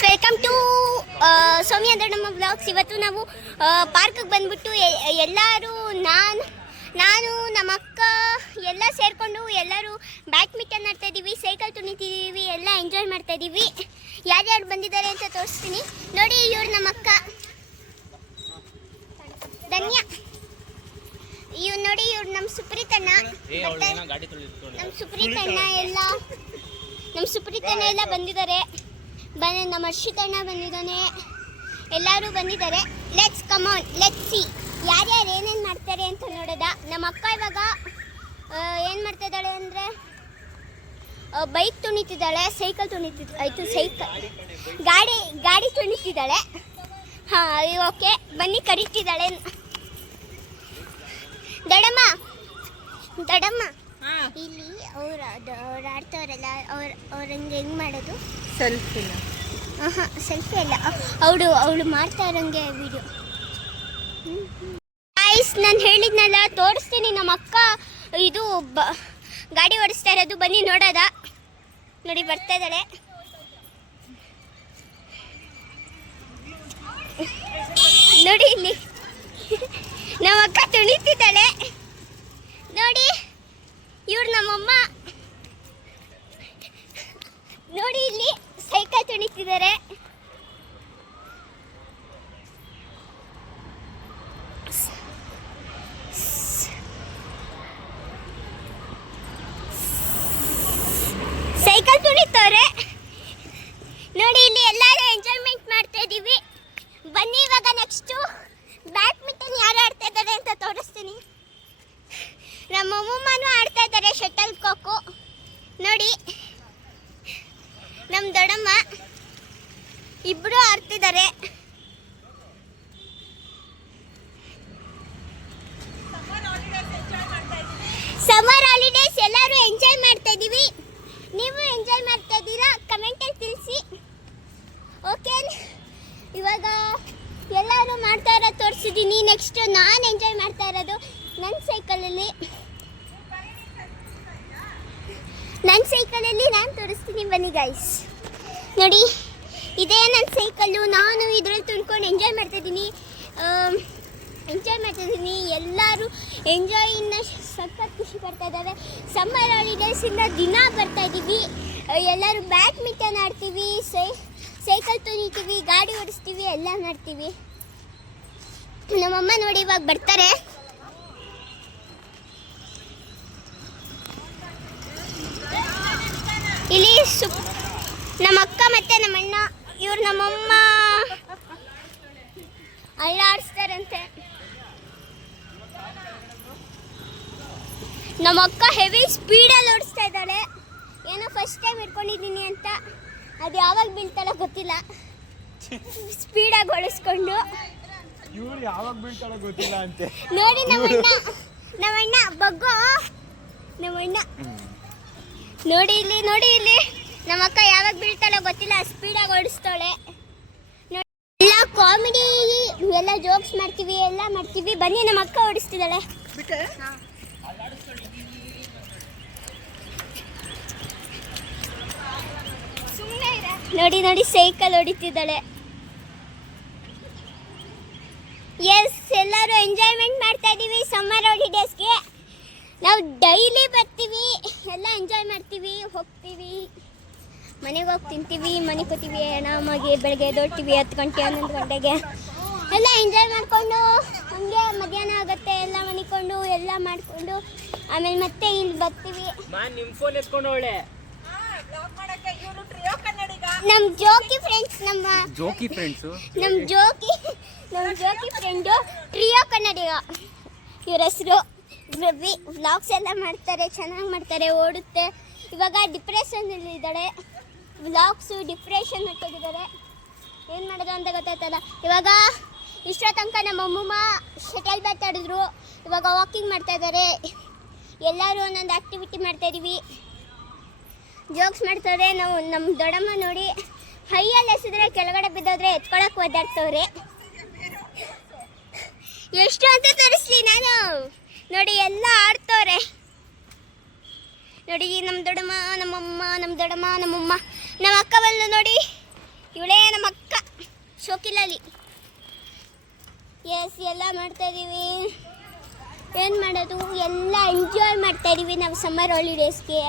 Welcome to ಸೌಮ್ಯ ದೊಡ್ಡಮ್ಮ blogs. ಇವತ್ತು ನಾವು ಪಾರ್ಕಿಗೆ ಬಂದ್ಬಿಟ್ಟು ಎಲ್ಲರೂ ನಾನು ನಮ್ಮ ಅಕ್ಕ ಎಲ್ಲ ಸೇರಿಕೊಂಡು ಎಲ್ಲರೂ ಬ್ಯಾಡ್ಮಿಂಟನ್ ಆಡ್ತಾ ಇದ್ದೀವಿ, ಸೈಕಲ್ ತುಳಿತಿದ್ದೀವಿ, ಎಲ್ಲ ಎಂಜಾಯ್ ಮಾಡ್ತಾ ಇದ್ದೀವಿ. ಯಾರ್ಯಾರು ಬಂದಿದ್ದಾರೆ ಅಂತ ತೋರಿಸ್ತೀನಿ ನೋಡಿ. ಇವ್ರು ನಮ್ಮ ಅಕ್ಕ ಧನ್ಯ, ಇವ್ರು ನೋಡಿ, ಇವ್ರು ನಮ್ಮ ಸುಪ್ರೀತಣ್ಣ, ನಮ್ಮ ಸುಪ್ರೀತಣ್ಣ ಎಲ್ಲ ಬಂದಿದ್ದಾರೆ. ನಮ್ಮ ಹರ್ಷಿತಣ್ಣ ಬಂದಿದ್ದಾನೆ, ಎಲ್ಲರೂ ಬಂದಿದ್ದಾರೆ. Let's come on, let's see ಯಾರ್ಯಾರು ಏನೇನು ಮಾಡ್ತಾರೆ ಅಂತ ನೋಡೋದ. ನಮ್ಮ ಅಕ್ಕ ಇವಾಗ ಏನು ಮಾಡ್ತಾ ಇದ್ದಾಳೆ ಅಂದರೆ ಬೈಕ್ ತುಣಿತಿದ್ದಾಳೆ, ಸೈಕಲ್ ಗಾಡಿ ತುಣಿತಿದ್ದಾಳೆ. ಹಾಂ, ಓಕೆ, ಬನ್ನಿ ಕರೀತಿದ್ದಾಳೆ. ದೊಡ್ಡಮ್ಮ ಇಲ್ಲಿ ಅವ್ರು ಆಡ್ತವ್ರಲ್ಲ, ಅವ್ರಂಗೆ ಹೆಂಗೆ ಮಾಡೋದು? ಸೆಲ್ಫಿ ಅಲ್ಲ, ಅವಳು ಮಾಡ್ತಾ ಇರೋಂಗೆ ವಿಡಿಯೋ. ಗೈಸ್, ನಾನು ಹೇಳಿದ್ನಲ್ಲ, ತೋರಿಸ್ತೀನಿ. ನಮ್ಮ ಅಕ್ಕ ಇದು ಗಾಡಿ ಓಡಿಸ್ತಾ ಇರೋದು, ಬನ್ನಿ ನೋಡೋದ. ನೋಡಿ, ಬರ್ತಾ ಇದ್ದಾಳೆ. ನೋಡಿ, ಇಲ್ಲಿ ನಮ್ಮ ಅಕ್ಕ ತುಣಿತಿದ್ದಾಳೆ ನೋಡಿ. ಇವ್ರು ನಮ್ಮಮ್ಮ ನೋಡಿ, ಇಲ್ಲಿ ಸೈಕಲ್ ತುಣಿತಿದ್ದಾರೆ. ಸೈಕಲ್ ತುಣಿತವ್ರೆ ನೋಡಿ. ಇಲ್ಲಿ ಎಲ್ಲರೂ ಎಂಜಾಯ್ಮೆಂಟ್ ಮಾಡ್ತಾ ಇದ್ದೀವಿ. ಬನ್ನಿ, ಇವಾಗ ನೆಕ್ಸ್ಟು ಬ್ಯಾಡ್ಮಿಂಟನ್ ಯಾರು ಆಡ್ತಾ ಇದ್ದಾರೆ ಅಂತ ತೋರಿಸ್ತೀನಿ. ನಮ್ಮ ಅಮ್ಮಮ್ಮನೂ ಆಡ್ತಾ ಇದ್ದಾರೆ ಶಟಲ್ ಕಾಕು ನೋಡಿ. ನಮ್ಮ ದೊಡ್ಡಮ್ಮ ಇಬ್ಬರು ಆಡ್ತಿದ್ದಾರೆ. ಸಮ್ಮರ್ ಹಾಲಿಡೇಸ್ ಎಲ್ಲರೂ ಎಂಜಾಯ್ ಮಾಡ್ತಾ ಇದ್ದೀವಿ. ನೀವು ಎಂಜಾಯ್ ಮಾಡ್ತಾ ಇದ್ದೀರಾ? ಕಮೆಂಟಲ್ಲಿ ತಿಳಿಸಿ. ಓಕೆ, ಇವಾಗ ಎಲ್ಲರೂ ಮಾಡ್ತಾ ಇರೋದು ತೋರಿಸಿದ್ದೀನಿ. ನೆಕ್ಸ್ಟ್ ನಾನು ಎಂಜಾಯ್ ಮಾಡ್ತಾ ಇರೋದು ನನ್ನ ಸೈಕಲಲ್ಲಿ ನಾನು ತೋರಿಸ್ತೀನಿ. ಬನ್ನಿ ಗೈಸ್, ನೋಡಿ, ಇದೇ ನನ್ನ ಸೈಕಲ್ಲು. ನಾನು ಇದರಲ್ಲಿ ತುಳ್ಕೊಂಡು ಎಂಜಾಯ್ ಮಾಡ್ತಾಯಿದ್ದೀನಿ. ಎಲ್ಲರೂ ಎಂಜಾಯಿನ ಸಖತ್ ಖುಷಿ ಪಡ್ತಾ ಇದ್ದಾರೆ. ಸಮ್ಮರ್ ಹಾಲಿಡೇಸಿಂದ ದಿನ ಬರ್ತಾಯಿದ್ದೀವಿ. ಎಲ್ಲರೂ ಬ್ಯಾಡ್ಮಿಂಟನ್ ಆಡ್ತೀವಿ, ಸೈಕಲ್ ತುಳಿತೀವಿ, ಗಾಡಿ ಓಡಿಸ್ತೀವಿ, ಎಲ್ಲ ಮಾಡ್ತೀವಿ. ನಮ್ಮಮ್ಮ ನೋಡಿ ಇವಾಗ ಬರ್ತಾರೆ. ಇಲ್ಲಿ ನಮ್ಮ ಅಕ್ಕ ಮತ್ತೆ ನಮ್ಮ ಅಣ್ಣ, ಇವ್ರು ನಮ್ಮಮ್ಮ ಅಲ್ಲ ಆಡಿಸ್ತಾರಂತೆ. ನಮ್ಮ ಅಕ್ಕ ಹೆವಿ ಸ್ಪೀಡಲ್ಲಿ ಓಡಿಸ್ತಾ ಇದ್ದಾಳೆ. ಏನೋ ಫಸ್ಟ್ ಟೈಮ್ ಇಟ್ಕೊಂಡಿದ್ದೀನಿ ಅಂತ, ಅದು ಯಾವಾಗ ಬೀಳ್ತಾಳೋ ಗೊತ್ತಿಲ್ಲ. ಸ್ಪೀಡಾಗಿ ಓಡಿಸ್ಕೊಂಡು ನೋಡಿ. ನಮ್ಮಣ್ಣ ಬಗ್ಗೋ, ನಮ್ಮಣ್ಣ ನೋಡಿ ಇಲ್ಲಿ ನಮ್ಮ ಅಕ್ಕ ಯಾವಾಗ ಬೀಳ್ತಾಳೋ ಗೊತ್ತಿಲ್ಲ, ಸ್ಪೀಡಾಗಿ ಓಡಿಸ್ತಾಳೆ. ಎಲ್ಲ ಕಾಮಿಡಿ, ಎಲ್ಲ ಜೋಕ್ಸ್ ಮಾಡ್ತೀವಿ, ಎಲ್ಲ ಮಾಡ್ತೀವಿ. ಬನ್ನಿ, ನಮ್ಮ ಅಕ್ಕ ಓಡಿಸ್ತಿದ್ದಾಳೆ. ನೋಡಿ ಸೈಕಲ್ ಹೊಡಿತಿದ್ದಾಳೆ. ಎಸ್, ಎಲ್ಲರೂ ಎಂಜಾಯ್ಮೆಂಟ್ ಮಾಡ್ತಾ ಇದ್ದೀವಿ ಸಮ್ಮರ್ ಹಾಲಿಡೇಸ್ಗೆ. ನಾವು ಡೈಲಿ ಬರ್ತೀವಿ, ಎಲ್ಲ ಎಂಜಾಯ್ ಮಾಡ್ತೀವಿ, ಹೋಗ್ತೀವಿ, ಮನೆಗೆ ಹೋಗಿ ತಿಂತೀವಿ, ಮನೆ ಕೂತೀವಿ ಆರಾಮಾಗಿ. ಬೆಳಗ್ಗೆ ಎದ್ದೋಳ್ತೀವಿ 10 ಗಂಟೆ 11 ಗಂಟೆಗೆ. ಎಲ್ಲ ಎಂಜಾಯ್ ಮಾಡಿಕೊಂಡು ಹಂಗೆ ಮಧ್ಯಾಹ್ನ ಆಗುತ್ತೆ, ಎಲ್ಲ ಮನಿಕೊಂಡು ಎಲ್ಲ ಮಾಡಿಕೊಂಡು ಆಮೇಲೆ ಮತ್ತೆ ಇಲ್ಲಿ ಬರ್ತೀವಿ. ನಮ್ಮ ಜೋಕಿ ಫ್ರೆಂಡು ಟ್ರಿಯೋ ಕನ್ನಡಿಗ, ಇವ್ರ ಹೆಸರು. ವ್ಲಾಗ್ಸ್ ಎಲ್ಲ ಮಾಡ್ತಾರೆ, ಚೆನ್ನಾಗಿ ಮಾಡ್ತಾರೆ, ಓಡುತ್ತೆ. ಇವಾಗ ಡಿಪ್ರೆಷನ್ನಲ್ಲಿದ್ದಾಳೆ. ವ್ಲಾಗ್ಸು ಡಿಪ್ರೆಷನ್ ಮಾಡ್ತಿದ್ದಾರೆ. ಏನು ಮಾಡೋದು ಅಂತ ಗೊತ್ತಾಯ್ತಲ್ಲ. ಇವಾಗ ಇಷ್ಟೋ ತನಕ ನಮ್ಮ ಅಮ್ಮಮ್ಮ ಶಟಲ್ ಬ್ಯಾಟ್ ಆಡಿದ್ರು. ಇವಾಗ ವಾಕಿಂಗ್ ಮಾಡ್ತಾ ಇದ್ದಾರೆ. ಎಲ್ಲರೂ ಒಂದೊಂದು ಆ್ಯಕ್ಟಿವಿಟಿ ಮಾಡ್ತಾಯಿದ್ದೀವಿ, ಜೋಕ್ಸ್ ಮಾಡ್ತಾರೆ. ನಮ್ಮ ದೊಡ್ಡಮ್ಮ ನೋಡಿ, ಹೈಯಲ್ಲಿ ಎಸಿದ್ರೆ ಕೆಳಗಡೆ ಬಿದ್ದೋದ್ರೆ ಎತ್ಕೊಳಕ್ಕೆ ಒದ್ದಾಡ್ತವ್ರೆ. ಎಷ್ಟು ಅಂತ ತೋರಿಸ್ಲಿ ನಾನು ನೋಡಿ. ಎಲ್ಲ ಆಡ್ತವ್ರೆ ನೋಡಿ. ನಮ್ಮ ದೊಡ್ಡಮ್ಮ, ನಮ್ಮಮ್ಮ, ನಮ್ಮ ದೊಡ್ಡಮ್ಮ, ನಮ್ಮಮ್ಮ, ನಮ್ಮ ಅಕ್ಕ ಬಂದು ನೋಡಿ. ಇವಳೇ ಶೋಕಿಲಲ್ಲಿ. ಎಸ್, ಎಲ್ಲ ಮಾಡ್ತಾ ಇದ್ದೀವಿ. ಏನು ಮಾಡೋದು, ಎಲ್ಲ ಎಂಜಾಯ್ ಮಾಡ್ತಾ ಇದ್ದೀವಿ ನಾವು ಸಮ್ಮರ್ ಹಾಲಿಡೇಸ್ಗೆ.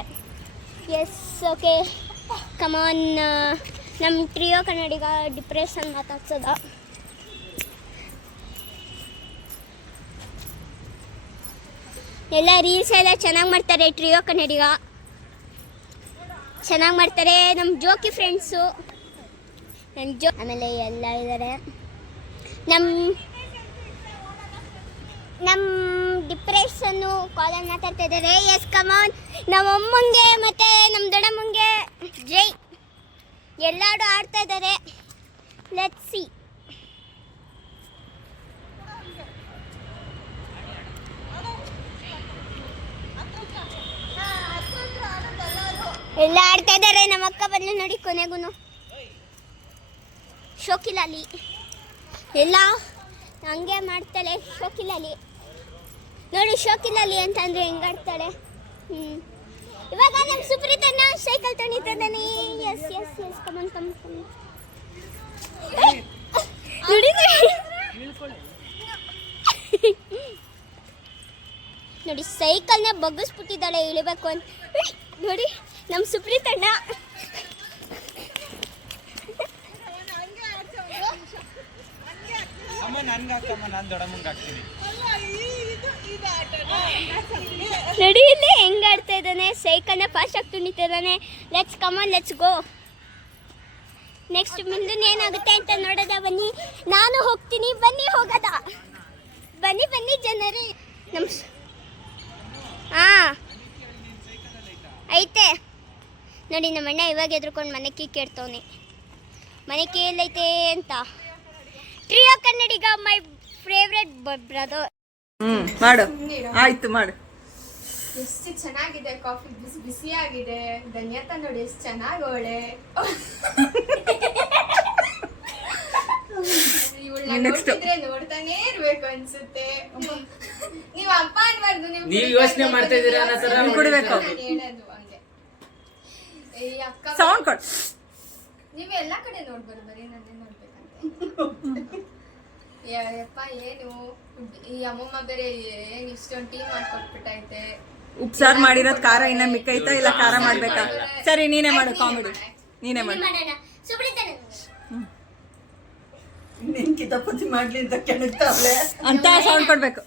ಎಸ್, ಓಕೆ, ಕಮಾನ್. ನಮ್ಮ ಟ್ರಿಯೋ ಕನ್ನಡಿಗ ಡಿಪ್ರೆಷನ್ ಮಾತಾಡ್ಸೋದ. ಎಲ್ಲ ರೀಲ್ಸ್ ಎಲ್ಲ ಚೆನ್ನಾಗಿ ಮಾಡ್ತಾರೆ ಟ್ರಿಯೋ ಕನ್ನಡಿಗ, ಚೆನ್ನಾಗಿ ಮಾಡ್ತಾರೆ. ನಮ್ಮ ಜೋಕಿ ಫ್ರೆಂಡ್ಸು ಆಮೇಲೆ ಎಲ್ಲ ಇದ್ದಾರೆ. ನಮ್ಮ ಡಿಪ್ರೆಷನ್ನು ಕಾಲಲ್ಲಿ ಮಾತಾಡ್ತಾ ಇದ್ದಾರೆ. ಎಸ್, ಕಮಾನ್. ನಮ್ಮ ಅಮ್ಮಂಗೆ ಮತ್ತು ನಮ್ಮ ದೊಡ್ಡಮ್ಮಂಗೆ ಜೈ. ಎಲ್ಲರೂ ಆಡ್ತಾ ಇದ್ದಾರೆ. Let's see. ಎಲ್ಲ ಆಡ್ತಾ ಇದ್ದಾರೆ. ನಮ್ಮ ಅಕ್ಕ ಬಂದು ನೋಡಿ ಕೊನೆಗೂ ಶೋಕಿಲಲ್ಲಿ ಎಲ್ಲ ಹಂಗೆ ಮಾಡ್ತಾಳೆ. ಶೋಕಿಲಲ್ಲಿ ನೋಡಿ, ಶೋಕಿಲಲ್ಲಿ ಅಂತಂದ್ರೆ ಹೆಂಗಾಡ್ತಾಳೆ. ಇವಾಗ ನಮ್ಮ ಸುಪ್ರೀತನ್ನ ಸೈಕಲ್ ತಗೊಂಡಿದ್ದಾನೆ. Yes yes yes, come on come on come on. ನೋಡಿ ನೋಡಿ, ಸೈಕಲ್ನ ಬಗ್ಗಿಸ್ಬಿಟ್ಟಿದ್ದಾಳೆ ಇಳಿಬೇಕು ಅಂತ. ನೋಡಿ ನಮ್ಮ ಸುಪ್ರೀತಣ್ಣ. ನೋಡಿ ಇಲ್ಲಿ ಹೆಂಗ್ ಆಡ್ತಾ ಇದ್ದಾನೆ, ಸೈಕಲ್ನ ಫಾಸ್ಟ್ ಆಗಿ ತುಣಿತಿದ್ದಾನೆ. Let's come on, let's go. Next ಮುಂದೆ ಏನಾಗುತ್ತೆ ಅಂತ ನೋಡೋದ. ಬನ್ನಿ, ನಾನು ಹೋಗ್ತೀನಿ, ಬನ್ನಿ ಹೋಗೋದ. ಬನ್ನಿ ಬನ್ನಿ ಜನರೇ. ನಮ್ಮ ಐತೆ ನೋಡಿ. ನಮ್ಮ ಅಣ್ಣ ಇವಾಗ ಎದ್ರುಕೊಂಡು ಮನೆ ಕೀ ಕೇಳ್ತವನೆ. ಮನೆ ಕೀ ಎಲ್ಲೈತೆ ಅಂತ. Trio Kannadiga my favourite brother. ಮಾಡು, ಆಯ್ತು ಮಾಡು. ಎಷ್ಟು ಚೆನ್ನಾಗಿದೆ ಕಾಫಿ, ಬಿಸಿ ಬಿಸಿಯಾಗಿದೆ. ಧನ್ಯತಾ ನೋಡಿ ಎಷ್ಟು ಚೆನ್ನಾಗಿ ಅವಳೆ. ನೋಡ್ತಿದ್ರೆ ನೋಡ್ತಾನೆ ಇರ್ಬೇಕು ಅನ್ಸುತ್ತೆ. ನೀವ್ ಅಪ್ಪ ಅನ್ಬಾರ್ದು, ನೀವ್ ಯೋಚನೆ ಮಾಡ್ತಾ ಇದೀರ ಕುಡಿಬೇಕು. ಹೇಳೋದು ಹಂಗೆ. ಈ ಅಕ್ಕ ಸೌಂಡ್ ಕೊಡು. ನೀವ್ ಎಲ್ಲಾ ಕಡೆ ನೋಡ್ಬಾರ್ದು, ಬರೀ ನನ್ನೇ ನೋಡ್ಬೇಕಂತೆ. ಯಪ್ಪ ಏನು ಈ ಅಮ್ಮಮ್ಮ ಬೇರೆ ಏನ್ ಇಷ್ಟೊಂದು ಟೀ ಮಾಡ್ಕೊಟ್ಬಿಟ್ಟೈತೆ. ಉಪ್ಸಾರು ಮಾಡಿರೋದ್ ಖಾರ ಇನ್ನ ಮಿಕ್ಕೈತಾ ಇಲ್ಲ ಖಾರ ಮಾಡ್ಬೇಕಾ? ಸರಿ, ನೀನೇ ಮಾಡು ಕಾಮಿಡಿ, ನೀನೇ ಮಾಡು. ನಿನ್ ಕಿತಾಪತಿ ಮಾಡ್ಲಿ ಅಂತ ಕೆಣಕ್ತಾವ್ಲೆ ಅಂತ ಸೌಂಡ್ ಕೊಡ್ಬೇಕು.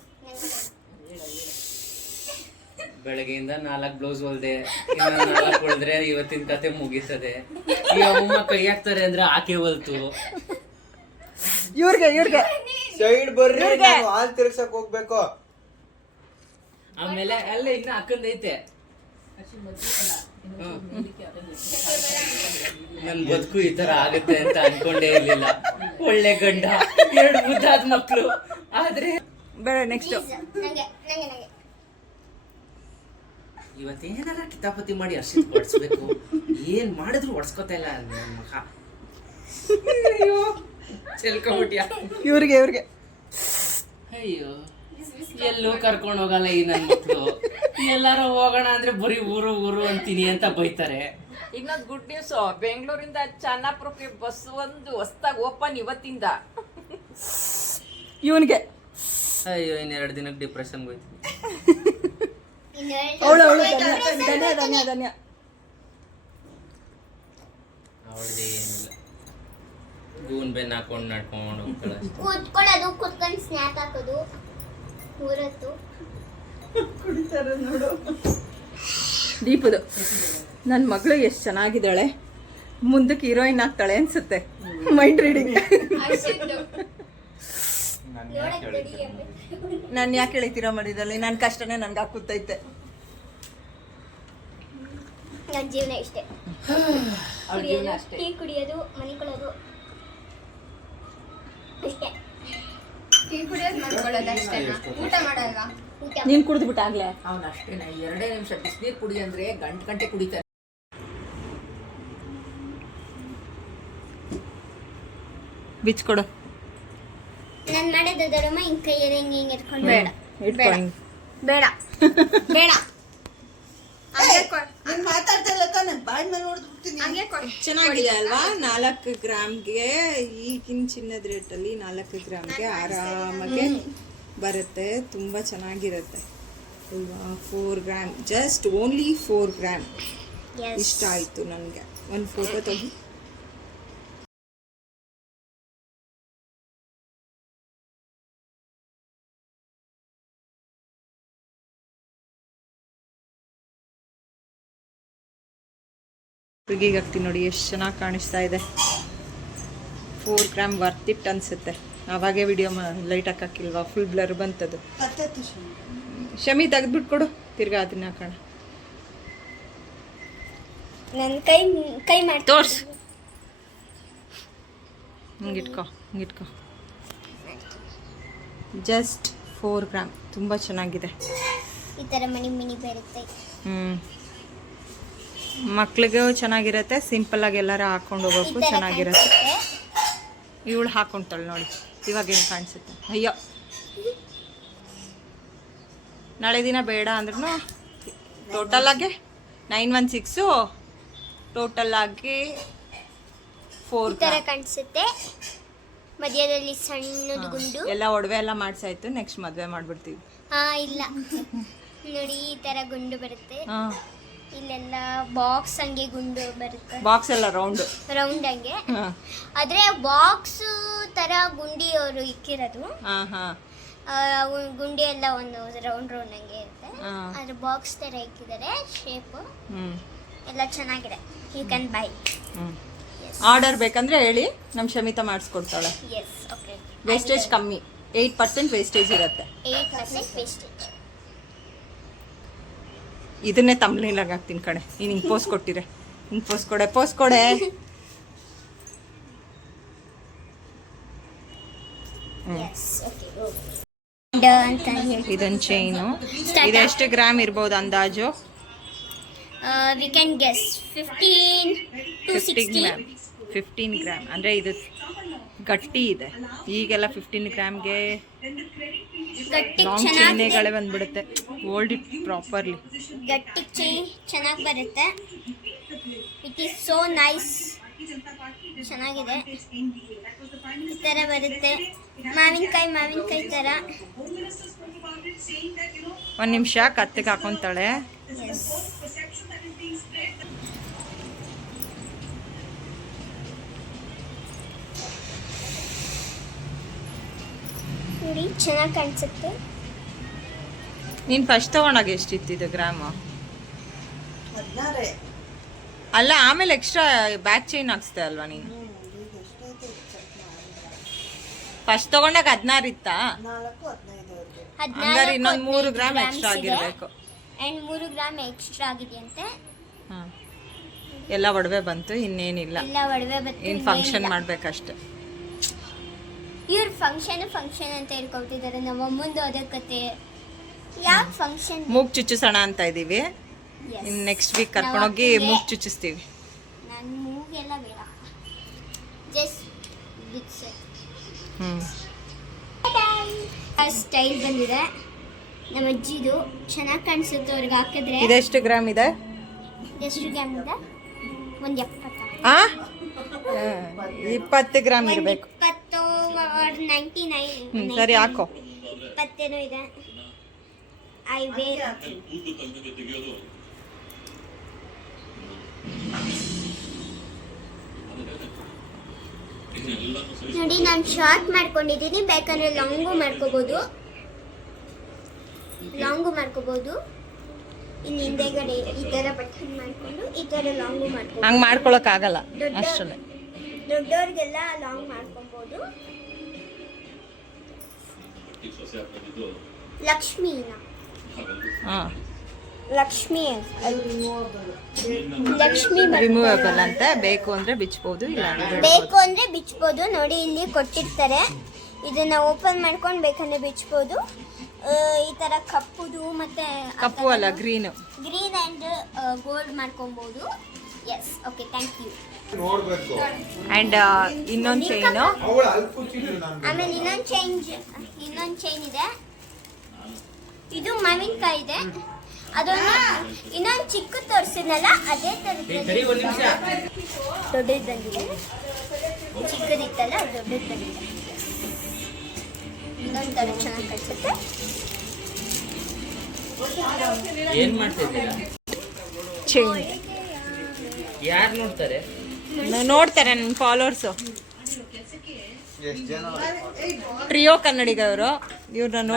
ಬೆಳಗ್ಗೆಯಿಂದ 4 ಬ್ಲೌಸ್ ಹೊಲ್ದೆ, ಇನ್ನ 4 ಹೊಲ್ದ್ರೆ ಇವತ್ತಿನ ಕತೆ ಮುಗೀತದೆ. ಈ ಅಮ್ಮ ಕೈ ಹಾಕ್ತಾರೆ ಅಂದ್ರೆ ಆಕೆ ಹೊಲ್ತು. ಇವ್ರಿಗೆ ಸೈಡ್ ಬರ್ರಿ, ನಾವು ಹಾಲ್ ತಿರ್ಗ್ಸಕ್ ಹೋಗ್ಬೇಕು. ಆಮೇಲೆ ಅಲ್ಲ ಇನ್ನ ಅಕ್ಕಂದೈತೆ. ನನ್ ಬದುಕು ಈ ತರ ಆಗುತ್ತೆ ಅಂತ ಅನ್ಕೊಂಡೇ ಇರ್ಲಿಲ್ಲ. ಒಳ್ಳೆ ಗಂಡ, 2 ಮುದ್ದಾದ ಮಕ್ಳು. ಆದ್ರೆ ಬೇಡ, ನೆಕ್ಸ್ಟ್ ಇವತ್ತೇನಾರ ಕಿತಾಪತಿ ಮಾಡಿ ಅರ್ಶಿತ್ ಹೊಡ್ಸ್ಬೇಕು. ಏನ್ ಮಾಡಿದ್ರು ಹೊಡ್ಸ್ಕೊತಾ ಇಲ್ಲ ನನ್ನ ಮಗ. ಚೆಲ್ಕೊಂಬಿಟ್ಯಾ? ಇವ್ರಿಗೆ ಅಯ್ಯೋ, ಎಲ್ಲೂ ಕರ್ಕೊಂಡು ಹೋಗಲ್ಲ ಈ ನನ್ನ ಮಕ್ಳು. ಎಲ್ಲಾರು ಹೋಗೋಣ ಅಂದ್ರೆ ಬರೀ ಊರು ಅಂತೀನಿ ಅಂತ ಬೈತಾರೆ. ಇನ್ನೊಂದು ಗುಡ್ ನ್ಯೂಸ್, ಬೆಂಗಳೂರಿಂದ ಚೆನ್ನಾಪುರಕ್ಕೆ ಬಸ್ ಒಂದು ಹೊಸದಾಗಿ ಓಪನ್ ಇವತ್ತಿಂದ. ಇವನ್ಗೆ ಅಯ್ಯೋ, ಇನ್ನೆರಡು ದಿನಕ್ಕೆ ಡಿಪ್ರೆಷನ್ ಹೋಯ್ತು. ಅವಳು ಧನ್ಯ. ಅವಳದೇ ಏನಿಲ್ಲ, ಗೂನ್ ಬೆನ್ ಹಾಕೊಂಡು ನಡ್ಕೊಂಡು ಹೋಗ್ತಾಳೆ. ಕೂತ್ಕೊಳ್ಳೋದು, ಕೂತ್ಕೊಂಡು ಸ್ನ್ಯಾಪ್ ಹಾಕೋದು ಊರತ್ತು. ಕುಡಿತಾರ ನೋಡು. ದೀಪದು ನನ್ನ ಮಗಳು ಎಷ್ಟು ಚೆನ್ನಾಗಿದ್ದಾಳೆ, ಮುಂದಕ್ಕೆ ಹೀರೋಯಿನ್ ಆಗ್ತಾಳೆ ಅನ್ಸುತ್ತೆ. Mind reading. ನಾನು ಯಾಕೆ ಹೇಳ್ತೀರಾ ಮಾಡಿದಲ್ಲಿ, ನನ್ನ ಕಷ್ಟನೇ ನನ್ಗೆ ಹಾಕುತ್ತೈತೆ. ನನ್ನ ಜೀವನ ಇಷ್ಟೇ. ಕುಡಿಯೋದು, ಟೀ ಕುಡಿಯೋದು, ಮನಿಕೊಳ್ಳೋದು ಅಷ್ಟೇ. ಟೀ ಕುಡಿಯೋದು ಮಾಡ್ಕೊಳ್ಳೋದು ಅಷ್ಟೇನಾ? ಊಟ ಮಾಡಲ್ವಾ? ನೀನು ಕುಡಿದ್ಬಿಟ್ಟು ಆಗ್ಲೇ ಅವನು ಅಷ್ಟೇನ 2 ನಿಮಿಷ ಬಿಸಿನೀರು ಕುಡಿ ಅಂದ್ರೆ ಗಂಟೆ ಕುಡಿತಾನೆ. ಬಿಚ್ಕೊಡು. ನಾನು ಮಾಡೋದು ದೊಡ್ಡಮ್ಮ ಹಿಂಗೆ ಕೈಯಲ್ಲಿ ಹಿಂಗೆ ಎತ್ಕೊಂಡು ಬೇಡ ಬೇಡ ಬೇಡ ನೀನ್ ಮಾತಾಡ್ತಾ ಇಲ್ಲ ತಾನೆ, ಬಾಯ್ ಮೇಲೆ ನೋಡ್ಬಿಡ್ತೀನಿ. ಹಂಗೆ ಚೆನ್ನಾಗಿದೆ ಅಲ್ವಾ? 4 ಗ್ರಾಮ್ಗೆ ಈಗಿನ ಚಿನ್ನದ ರೇಟಲ್ಲಿ 4 ಗ್ರಾಮ್ಗೆ ಆರಾಮಾಗಿ ಬರುತ್ತೆ. ತುಂಬ ಚೆನ್ನಾಗಿರುತ್ತೆ ಅಲ್ವಾ? 4 ಗ್ರಾಮ್, ಜಸ್ಟ್ ಓನ್ಲಿ 4 ಗ್ರಾಮ್. ಇಷ್ಟ ಆಯಿತು ನನಗೆ. ಒಂದು ಫೋಟೋ ತೆಗಿ. ಹುಡುಗಿಗೆ ಹಾಕ್ತೀನಿ ನೋಡಿ, ಎಷ್ಟು ಚೆನ್ನಾಗಿ ಕಾಣಿಸ್ತಾ ಇದೆ. 4 ಗ್ರಾಮ್ ವರ್ತ್ ಇಟ್ ಅನಿಸುತ್ತೆ. ಆವಾಗೇ ವಿಡಿಯೋ ಲೈಟ್ ಹಾಕಿಲ್ವಾ? ಫುಲ್ ಬ್ಲರ್ ಬಂತದು. ಶಮಿ ತೆಗೆದ್ಬಿಟ್ಟು ಕೊಡು, ತಿರ್ಗಾ ಅದನ್ನ ಹಾಕೋಣ. ನನ್ನ ಕೈ ಮಾಡಿ ತೋರ್ಸು. ಹಿಂಗಿಟ್ಕೋ. ಜಸ್ಟ್ 4 ಗ್ರಾಮ್, ತುಂಬ ಚೆನ್ನಾಗಿದೆ. ಈ ಥರ ಮಿನಿ ಬರುತ್ತೆ. ಮಕ್ಳಿಗೂ ಚೆನ್ನಾಗಿರುತ್ತೆ, ಸಿಂಪಲ್ ಆಗಿ ಎಲ್ಲಾರ ಹಾಕೊಂಡು ಹೋಗೋಕ್ಕೂ ಚೆನ್ನಾಗಿರುತ್ತೆ. ಇವಳು ಹಾಕೊಂತಾಳೆ ನೋಡಿ, ಇವಾಗ ಏನು ಕಾಣಿಸುತ್ತೆ. ಅಯ್ಯೋ, ನಾಳೆ ದಿನ ಬೇಡ ಅಂದ್ರೂ ಟೋಟಲ್ ಆಗಿ 916, ಟೋಟಲ್ ಆಗಿ 4 ಥರ ಕಾಣಿಸುತ್ತೆ. ಮಧ್ಯದಲ್ಲಿ ಸಣ್ಣದು ಗುಂಡು. ಎಲ್ಲ ಒಡವೆ ಎಲ್ಲ ಮಾಡ್ಸಾಯ್ತು, ನೆಕ್ಸ್ಟ್ ಮದುವೆ ಮಾಡ್ಬಿಡ್ತೀವಿ. ಇಲ್ಲ ನೋಡಿ, ಈ ಥರ ಗುಂಡು ಬರುತ್ತೆ. ಹಾಂ, ಇಲ್ಲೆಲ್ಲ ಬಾಕ್ಸ್ ಹಂಗೆ ಗುಂಡು ಬರುತ್ತೆ. ಬಾಕ್ಸ್ ಎಲ್ಲ ರೌಂಡ್ ಹಂಗೆ. ಆದ್ರೆ ಬಾಕ್ಸ್ ತರ ಗುಂಡಿ ಅವರು ಇಕ್ಕಿರೋದು. ಗುಂಡಿ ಎಲ್ಲ ಒಂದು ರೌಂಡ್ ಹಂಗೆ ಇರುತ್ತೆ. ಆದ್ರೆ ಬಾಕ್ಸ್ ತರ ಇಕ್ಕಿದ್ದಾರೆ, ಶೇಪ್ ಎಲ್ಲ ಚೆನ್ನಾಗಿದೆ. You can buy. ಆರ್ಡರ್ ಬೇಕಂದ್ರೆ ಹೇಳಿ, ನಮ್ಮ ಶಮಿತಾ ಮಾಡಿಸ್ಕೊಡ್ತಾಳೆ. Yes, okay. ವೇಸ್ಟೇಜ್ ಕಮ್ಮಿ, 8% ವೇಸ್ಟೇಜ್ ಇರುತ್ತೆ. 8% ವೇಸ್ಟೇಜ್. ಇದನ್ನೇ ತಮ್ಲಿನಾಗ ಹಾಕ್ತೀನಿ ಕಣೆ. ನೀನು ಹಿಂಗೆ ಪೋಸ್ ಕೊಟ್ಟಿರೆ, ಹಿಂಗೆ ಪೋಸ್ ಕೊಡೆ. ಇದೊಂದು ಚೈನು. ಇದೆಷ್ಟು ಗ್ರಾಮ್ ಇರ್ಬೋದು ಅಂದಾಜು? We can guess 15 to 16. 15 gram ಅಂದರೆ ಇದು ಗಟ್ಟಿ ಇದೆ. ಈಗೆಲ್ಲ 15 ಗ್ರಾಮ್ಗೆ ಲಾಂಗ್ ಚೈನೆಗಳೇ ಬಂದ್ಬಿಡುತ್ತೆ. Old it properly. ಗಟ್ಟಿ ಚೈನ್ ಚೆನ್ನಾಗಿ ಬರುತ್ತೆ. It is so nice. ಚೆನ್ನಾಗಿದೆ. ಈ ಥರ ಬರುತ್ತೆ. ಮಾವಿನಕಾಯಿ ಥರ. ಒಂದು ನಿಮಿಷ, ಕತ್ತಿಗೆ ಹಾಕೊಂತಾಳೆ. ನೋಡಿ, ಚೆನ್ನಾಗಿ ಕಾಣಿಸುತ್ತೆ. ನೀನು ಫಸ್ಟ್ ತೊಗೊಂಡಾಗ ಎಷ್ಟಿತ್ತು ಗ್ರಾಮು? 16. ಅಲ್ಲ, ಆಮೇಲೆ ಎಕ್ಸ್ಟ್ರಾ ಬ್ಯಾಕ್ ಚೈನ್ ಹಾಕ್ಸ್ತೆ ಅಲ್ವಾ ನೀನು? ಫಸ್ಟ್ ತೊಗೊಂಡಾಗ 16 ಇತ್ತಾ? 4-15 ಹಂಗಾರೆ ಇನ್ನೊಂದು 3 ಗ್ರಾಮ್ ಎಕ್ಸ್ಟ್ರಾ ಆಗಿರಬೇಕು. ಆ್ಯಂಡ್ 3 ಗ್ರಾಮ್ ಎಕ್ಸ್ಟ್ರಾ ಆಗಿದೆಯಂತೆ. ಹಾಂ, ಎಲ್ಲ ಒಡವೆ ಬಂತು, ಇನ್ನೇನಿಲ್ಲ. ಎಲ್ಲ ಒಡವೆ ಬಂತು. ಇನ್ನು ಫಂಕ್ಷನ್ ಮಾಡ್ಬೇಕಷ್ಟೆ. ಇವ್ರು ಫಂಕ್ಷನ್ ಅಂತ ಹೇಳ್ಕೊಳ್ತಿದ್ದಾರೆ. ನಮ್ಮ ಅಮ್ಮಂದು ಅದೇ ಕತೆ. ಯಾಕೆ ಫಂಕ್ಷನ್? ಮೂಗ್ ಚುಚ್ಚಿಸೋಣ ಅಂತ ಇದ್ದೀವಿ. ಇನ್ನು ನೆಕ್ಸ್ಟ್ ವೀಕ್ ಕರ್ಕೊಂಡೋಗಿ ಮೂಗ್ ಚುಚ್ಚಿಸ್ತೀವಿ. ನಾನು ಮೂಗೆಲ್ಲ ಬೇಡ, ಜಸ್ಟ್ ದಿಟ್ಸ್. ಸ್ಟೈಲ್ ಬಂದಿದೆ ನಮ್ಮ ಅಜ್ಜಿದು. ಚೆನ್ನಾಗಿ ಕಾಣಿಸುತ್ತೆ ಅವ್ರಿಗೆ ಹಾಕಿದ್ರೆ. ಇದೆಷ್ಟು ಗ್ರಾಮ್ ಇದೆ? ಎಷ್ಟು ಗ್ರಾಮ್ ಇದೆ? ಒಂದು 70. 20 ಗ್ರಾಮ್ ಇರಬೇಕು. 20 or 99. ಸರಿ, ಹಾಕೋ. 20 ಇದೆ. I wear. ನೋಡಿ, ನಾನು ಶಾರ್ಟ್ ಮಾಡ್ಕೊಂಡಿದ್ದೀನಿ. ಬೇಕಂದ್ರೆ ಲಾಂಗು ಮಾಡ್ಕೋಬಹುದು. ಇನ್ನು ಹಿಂದೆಗಡೆ ಈ ಥರ ಬಟನ್ ಮಾಡ್ಕೊಂಡು ಈ ಥರ ಲಾಂಗು ಮಾಡ್ಕೊಂಡು. ಹಂಗೆ ಮಾಡ್ಕೊಳಕ್ಕಾಗಲ್ಲ ಅಷ್ಟೇ. ದೊಡ್ಡವ್ರಿಗೆಲ್ಲ ಲಾಂಗ್ ಮಾಡ್ಕೊಬೋದು. ಲಕ್ಷ್ಮಿ ರಿಮೂವೇಬಲ್ ಅಂತ. ಬೇಕು ಅಂದ್ರೆ ಬಿಚ್ಚಬಹುದು, ನೋಡಿ ಇಲ್ಲಿ ಕೊಟ್ಟಿರ್ತಾರೆ. ಇದನ್ನ ಓಪನ್ ಮಾಡ್ಕೊಂಡು ಬೇಕಂದ್ರೆ ಬಿಚ್ಚಬಹುದು. ಈ ತರ ಕಪ್ಪುದು ಮತ್ತೆ ಕಪ್ಪು ಅಲ್ಲ, ಗ್ರೀನ್ ಅಂಡ್ ಗೋಲ್ಡ್ ಮಾಡ್ಕೊಬಹುದು. Yes, okay, thank you. And ಇನ್ನೊಂದು ಚೈನು. ಆಮೇಲೆ ಇನ್ನೊಂದು ಚೈನ್ ಇದೆ. ಇದು ಮಾವಿನಕಾಯಿ ಇದೆ. ಅದೊಂದು ಇನ್ನೊಂದು ಚಿಕ್ಕ ತೋರಿಸಿದ್ನಲ್ಲ ಅದೇ ತಡಿ ಒಂದ್ ನಿಮಿಷ. ದೊಡ್ಡದು ಬಂದಿದೆ. ಚಿಕ್ಕದಿತ್ತಲ್ಲ ಅದು ದೊಡ್ಡದು ಬಂದಿದೆ. ಇದೊಂಥರ ಚೆನ್ನಾಗಿ ಕಾಣಿಸುತ್ತೆ. ಏನ್ ಮಾಡ್ತಿದ್ದೀರಾ? ಯಾರು ನೋಡ್ತಾರೆ? ನೋಡ್ತಾರೆ ನನ್ನ ಫಾಲೋವರ್ಸು. ಟ್ರಿಯೋ ಕನ್ನಡಿಗ ಅವರು. ಇವ್ರನ್ನ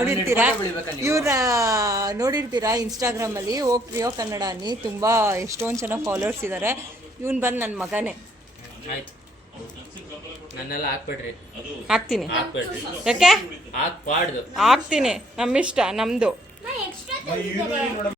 ನೋಡಿರ್ತೀರಾ, ಇನ್ಸ್ಟಾಗ್ರಾಮಲ್ಲಿ ಹೋಗಿ ಟ್ರಿಯೋ ಕನ್ನಡ ಅನ್ನಿ. ತುಂಬ ಎಷ್ಟೊಂದು ಜನ ಫಾಲೋವರ್ಸ್ ಇದ್ದಾರೆ. ಇವನು ಬಂದು ನನ್ನ ಮಗನೇ. ಆಯ್ತು, ನನ್ನೆಲ್ಲ ಹಾಕ್ಬೇಡ್ರಿ. ಹಾಕ್ತೀನಿ. ಹಾಕ್ಬೇಡ್ರಿ, ಯಾಕೆ ಹಾಕ್ಬಾರ್ದು. ಹಾಕ್ತೀನಿ, ನಮ್ಮಿಷ್ಟ, ನಮ್ಮದು. ಎಕ್ಸ್ಟ್ರಾ